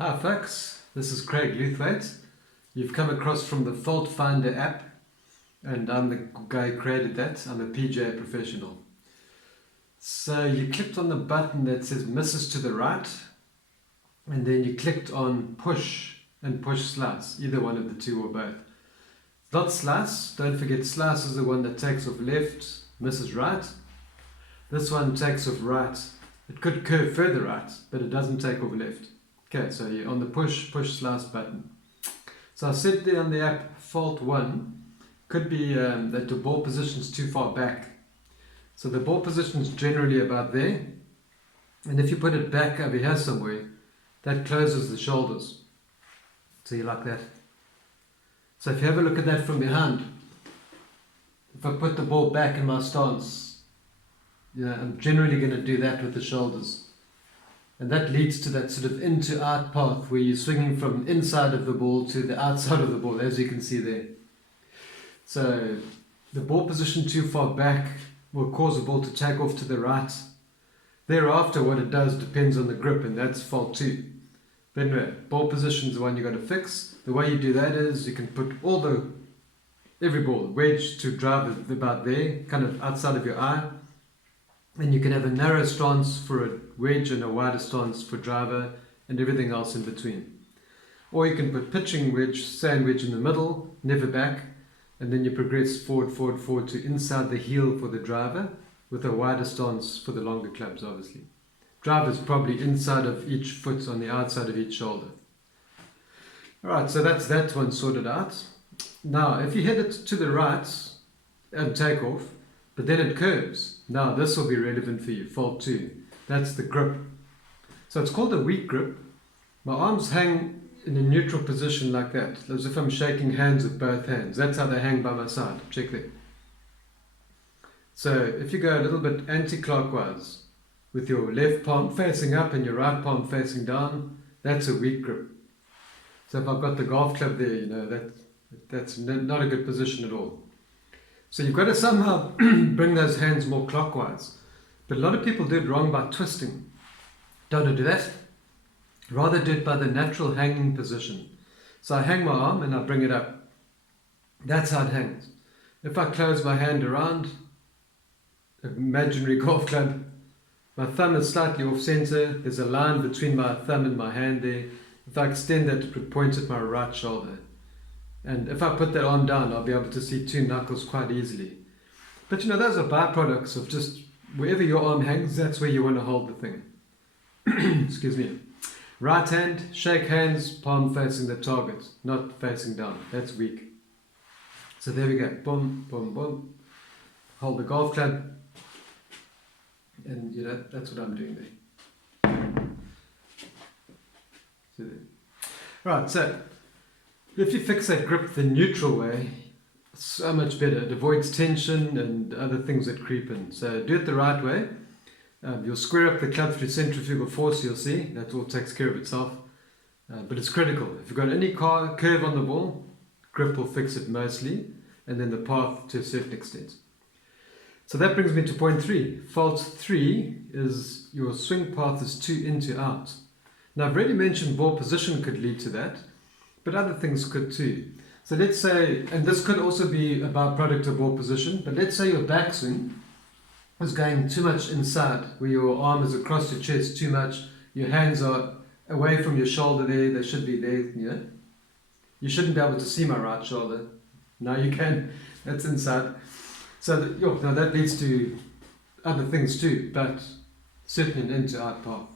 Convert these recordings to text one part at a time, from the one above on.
Hi folks, this is Craig Luthwaite. You've come across from the Fault Finder app, and I'm the guy who created that. I'm a PGA professional. So you clicked on the button that says misses to the right, and then you clicked on push and push slice, either one of the two or both. Not slice, don't forget slice is the one that takes off left, misses right. This one takes off right. It could curve further right, but it doesn't take off left. Okay, so you're on the push slice button. So I said there on the app, fault 1 could be that the ball position's too far back. So the ball position's generally about there, and if you put it back over here somewhere, that closes the shoulders. So you like that. So if you have a look at that from behind, if I put the ball back in my stance, I'm generally going to do that with the shoulders. And that leads to that sort of in-to-out path where you're swinging from inside of the ball to the outside of the ball, as you can see there. So the ball position too far back will cause the ball to take off to the right. Thereafter, what it does depends on the grip, and that's fault 2. But anyway, ball position is the one you've got to fix. The way you do that is you can put every ball, wedge to drive about there, kind of outside of your eye. And you can have a narrow stance for a wedge and a wider stance for driver and everything else in between. Or you can put pitching wedge, sand wedge in the middle, never back, and then you progress forward to inside the heel for the driver with a wider stance for the longer clubs, obviously. Driver's probably inside of each foot on the outside of each shoulder. Alright, so that's that one sorted out. Now, if you hit it to the right and take off, but then it curves. Now this will be relevant for you, fault 2. That's the grip. So it's called a weak grip. My arms hang in a neutral position like that, as if I'm shaking hands with both hands. That's how they hang by my side. Check there. So if you go a little bit anti-clockwise, with your left palm facing up and your right palm facing down, that's a weak grip. So if I've got the golf club there, that's not a good position at all. So you've got to somehow bring those hands more clockwise. But a lot of people do it wrong by twisting. Don't do that. Rather do it by the natural hanging position. So I hang my arm and I bring it up. That's how it hangs. If I close my hand around an imaginary golf club, my thumb is slightly off center. There's a line between my thumb and my hand there. If I extend that, it would point at my right shoulder. And if I put that arm down, I'll be able to see 2 knuckles quite easily. But those are byproducts of just wherever your arm hangs, that's where you want to hold the thing. Excuse me. Right hand, shake hands, palm facing the target, not facing down. That's weak. So there we go. Boom, boom, boom. Hold the golf club. And that's what I'm doing there. So there. Right, so if you fix that grip the neutral way, so much better. It avoids tension and other things that creep in. So do it the right way. You'll square up the club through centrifugal force, you'll see. That all takes care of itself. But it's critical. If you've got any curve on the ball, grip will fix it mostly, and then the path to a certain extent. So that brings me to point 3. Fault 3 is your swing path is too in to out. Now I've already mentioned ball position could lead to that, but other things could too. So let's say, and this could also be a byproduct of ball position, but let's say your backswing is going too much inside, where your arm is across your chest too much, your hands are away from your shoulder there, they should be there, You shouldn't be able to see my right shoulder. Now you can, that's inside. So now that leads to other things too, but certainly an in-to-out path.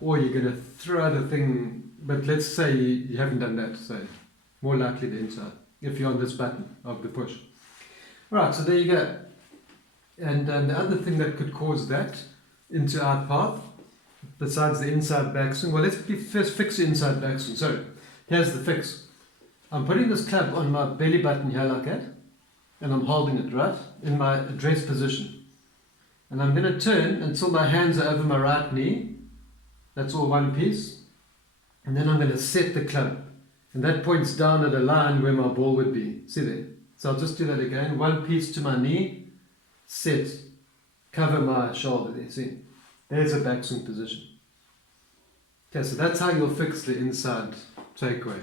Or you're going to throw out a thing, but let's say you haven't done that, so more likely the inside, if you're on this button of the push. Right, so there you go. And the other thing that could cause that into-out path, besides the inside backswing, well, let's first fix the inside backswing. So here's the fix. I'm putting this club on my belly button here like that, and I'm holding it right in my address position. And I'm going to turn until my hands are over my right knee. That's all one piece. And then I'm going to set the club. And that points down at a line where my ball would be. See there? So I'll just do that again. One piece to my knee. Set. Cover my shoulder there. See? There's a backswing position. Okay, so that's how you'll fix the inside takeaway.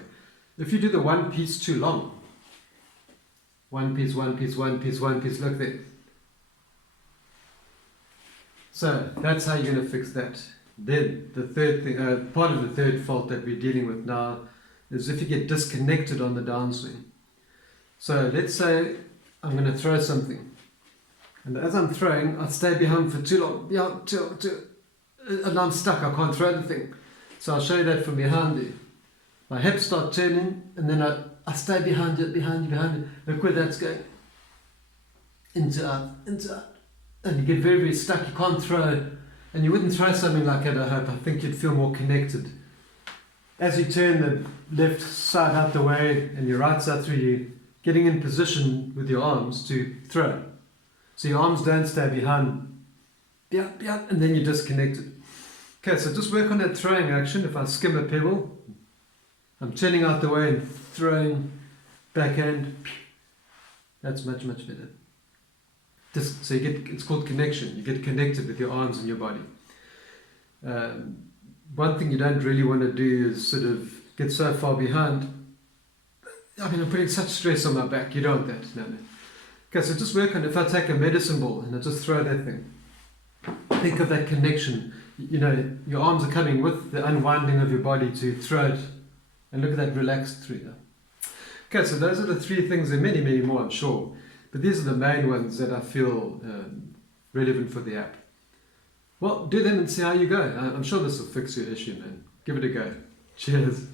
If you do the one piece too long, one piece, one piece, one piece, one piece, look there. So that's how you're going to fix that. Then the third thing, part of the third fault that we're dealing with now is if you get disconnected on the downswing. So let's say I'm going to throw something, and as I'm throwing, I stay behind for too long, and I'm stuck. I can't throw the thing. So I'll show you that from behind there. My hips start turning, and then I stay behind it. Look where that's going. Into out. And you get very, very stuck. You can't throw, and you wouldn't throw something like that, I hope. I think you'd feel more connected. As you turn the left side out the way and your right side through, you getting in position with your arms to throw. So your arms don't stay behind, and then you're disconnected. Okay, so just work on that throwing action. If I skim a pebble, I'm turning out the way and throwing backhand. That's much, much better. So you get, it's called connection. You get connected with your arms and your body. One thing you don't really want to do is sort of get so far behind. I mean, I'm putting such stress on my back. You don't want that. No. Okay, so just work on, if I take a medicine ball and I just throw that thing, think of that connection. You know, your arms are coming with the unwinding of your body to throw it, and look at that relaxed through there. Okay, so those are the three things. There are many, many more, I'm sure. But these are the main ones that I feel relevant for the app. Well, do them and see how you go. I'm sure this will fix your issue, man. Give it a go. Cheers.